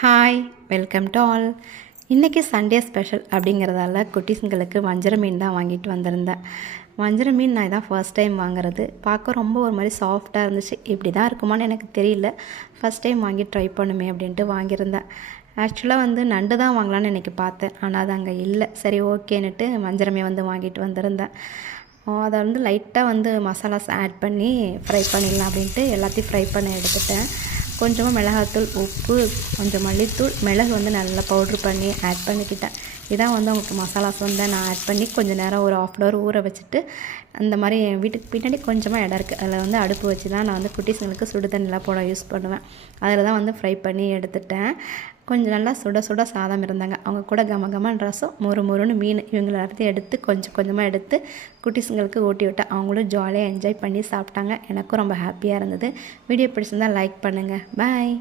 Hi, welcome to all. இன்றைக்கி Sunday special அப்படிங்கிறதால குட்டீஸுங்களுக்கு வஞ்சர மீன் தான் வாங்கிட்டு வந்திருந்தேன். வஞ்சர மீன் நான் இதான் ஃபர்ஸ்ட் டைம் வாங்குறது. பார்க்க ரொம்ப ஒரு மாதிரி சாஃப்டாக இருந்துச்சு. இப்படி தான் இருக்குமான்னு எனக்கு தெரியல. ஃபஸ்ட் டைம் வாங்கி ட்ரை பண்ணுமே அப்படின்ட்டு வாங்கியிருந்தேன். ஆக்சுவலாக நண்டு தான் வாங்கலான்னு இன்றைக்கி பார்த்தேன். ஆனால் அது அங்கே இல்லை. சரி ஓகேன்னுட்டு வஞ்சரமே வாங்கிட்டு வந்திருந்தேன். அதை லைட்டாக மசாலாஸ் ஆட் பண்ணி ஃப்ரை பண்ணிடலாம் அப்படின்ட்டு எல்லாத்தையும் ஃப்ரை பண்ண எடுத்துட்டேன். கொஞ்சமாக மிளகாத்தூள், உப்பு, கொஞ்சம் மல்லித்தூள், மிளகு நல்லா பவுட்ரு பண்ணி ஆட் பண்ணிக்கிட்டேன். இதான் அவங்களுக்கு மசாலாஸ் நான் ஆட் பண்ணி கொஞ்சம் நேரம் ஒரு 1/2 hour ஊற வச்சுட்டு, அந்த மாதிரி என் வீட்டுக்கு பின்னாடி கொஞ்சமாக இடம் இருக்குது. அதில் அடுப்பு வச்சு தான் நான் குட்டீஸுங்களுக்கு சுடு தண்ணிலாம் போட யூஸ் பண்ணுவேன். அதில் தான் ஃப்ரை பண்ணி எடுத்துட்டேன். கொஞ்சம் நல்லா சுட சுட சாதம் இருந்தாங்க. அவங்க கூட கமகமான ரசம், மொறு மொறுன்னு மீன், இவங்களை எல்லாத்தையும் எடுத்து கொஞ்சம் கொஞ்சமாக எடுத்து குட்டீஸுங்களுக்கு ஊட்டி விட்டேன். அவங்களும் ஜாலியாக என்ஜாய் பண்ணி சாப்பிட்டாங்க. எனக்கும் ரொம்ப ஹாப்பியாக இருந்தது. வீடியோ பிடிச்சிருந்தால் லைக் பண்ணுங்கள். பாய்.